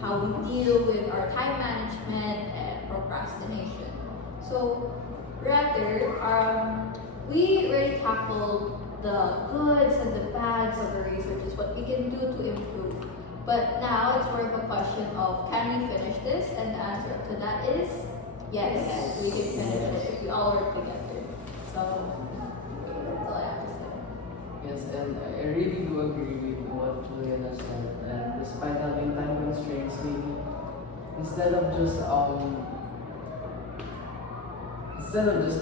how we deal with our time management and procrastination. So rather, we already tackled the goods and the bads of the research is what we can do to improve. But now it's more of a question of can we finish this? And the answer to that is yes, we can finish it if we all work together. So that's all I have to say. Yes, and I really do agree with what Julian has said. And despite having time constraints, maybe instead of just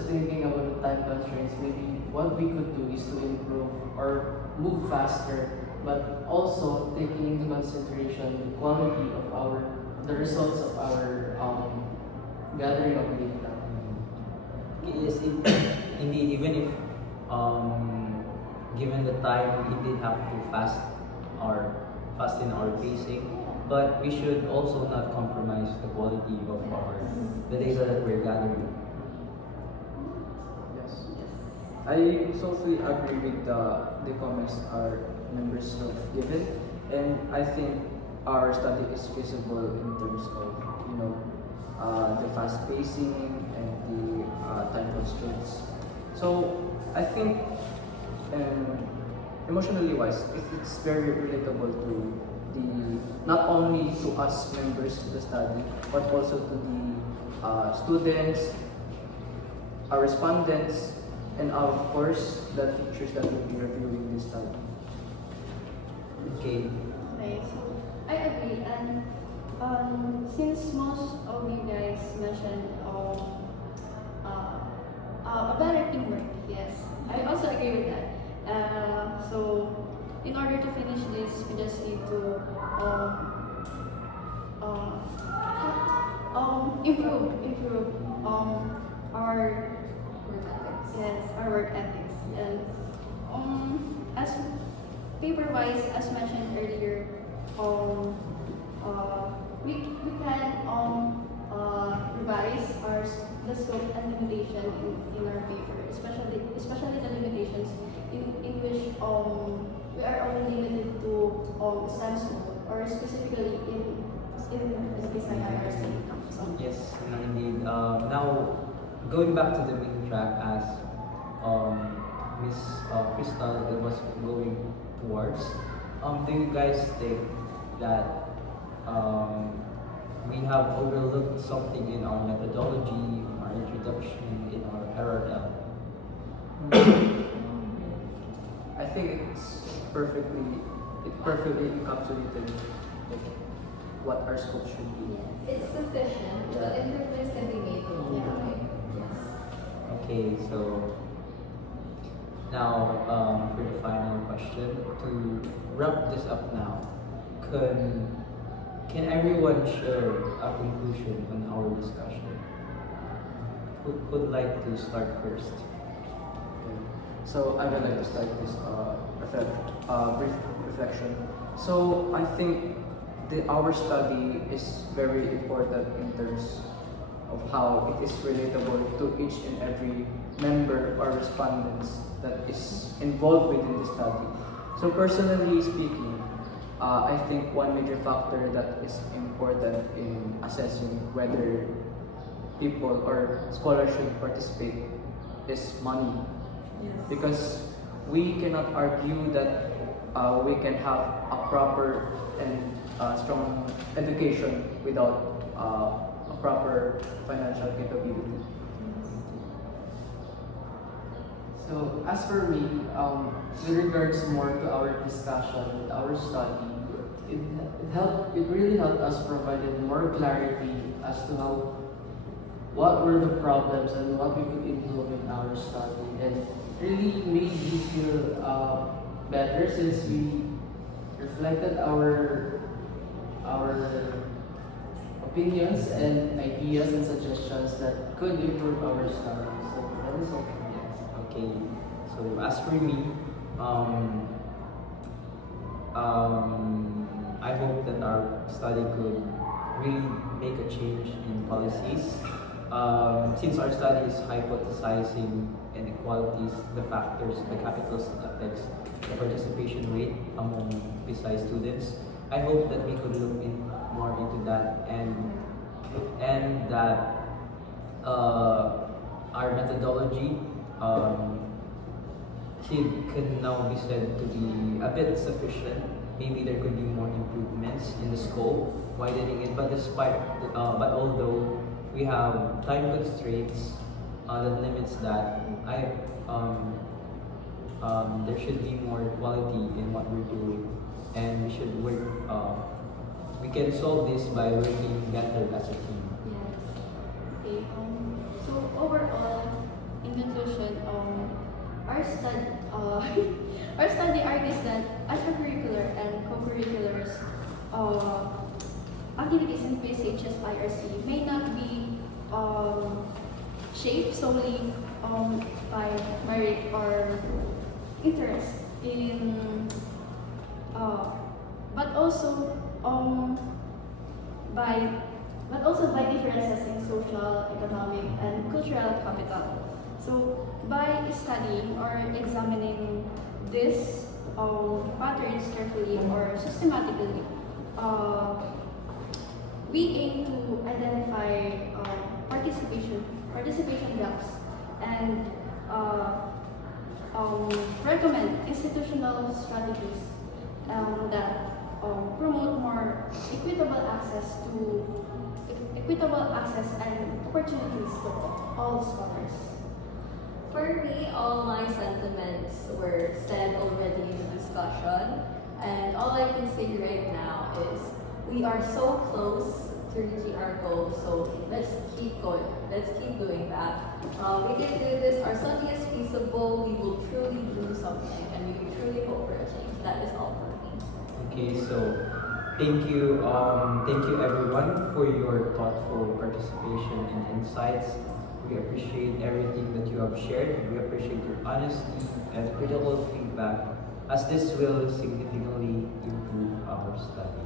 thinking about the time constraints, maybe what we could do is to improve or move faster, but also taking into consideration the quality of the results of our gathering of data. Yes, indeed, even if given the time, we did have to fast in our pacing, but we should also not compromise the quality of the data that we're gathering. Yes. I totally agree with the comments our members have given, and I think our study is feasible in terms of the fast pacing and the time constraints. So I think emotionally wise, it's very relatable to not only to us members of the study, but also to the students, our respondents, and of course the teachers that will be reviewing this study. Okay. Okay, so I agree, and since most of you guys mentioned a better teamwork, yes, I also agree with that. So in order to finish this, we just need to improve our our work ethics, and as paper wise, as mentioned earlier, we can revise the scope and limitation in our paper, especially the limitations in which we are only limited to STEM school, or specifically in the case like IR study campus. Yes, indeed. Now, going back to the main track as Miss Crystal was going towards, do you guys think that we have overlooked something in our methodology, in our introduction, in our RRL? I think it perfectly encapsulated like, what our scope should be. It's sufficient, but improvements can be made. Yes. Okay, so now for the final question, to wrap this up now, can everyone share a conclusion on our discussion? Who would like to start first? So I would like to start this brief reflection. So I think our study is very important in terms of how it is relatable to each and every member or respondents that is involved within the study. So personally speaking, I think one major factor that is important in assessing whether people or scholars should participate is money. Because we cannot argue that we can have a proper and strong education without a proper financial capability. So as for me, with regards more to our discussion, with our study, it really helped us provided more clarity as to what were the problems and what we could improve in our study, and really made me feel better since we reflected our opinions and ideas and suggestions that could improve our study. So that is all. Okay, so as for me, I hope that our study could really make a change in policies. Since our study is hypothesizing inequalities, the factors, the capitals that affects the participation rate among PSI students, I hope that we could look in more into that, and that our methodology can now be said to be a bit sufficient. Maybe there could be more improvements in the scope, widening it. But but although we have time constraints that limits that, there should be more quality in what we're doing, and we should work. We can solve this by working together as a team. Yes. Okay. So overall, in conclusion, our study, our study argues that extracurricular and co-curriculars activities in PSH's IRC may not be shaped solely by merit or interest in, but also by differences in social, economic, and cultural capital. So by studying or examining these patterns carefully or systematically, we aim to identify participation gaps and recommend institutional strategies that promote more equitable access and opportunities for all scholars. For me, all my sentiments were said already in the discussion, and all I can say right now is we are so close to reaching our goal, so let's keep going. Let's keep doing that. We can do this. Our study is feasible. We will truly do something, and we truly hope for a change. That is all for me. Okay, so thank you everyone for your thoughtful participation and insights. We appreciate everything that you have shared. We appreciate your honesty and critical feedback, as this will significantly improve our study.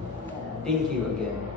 Thank you again.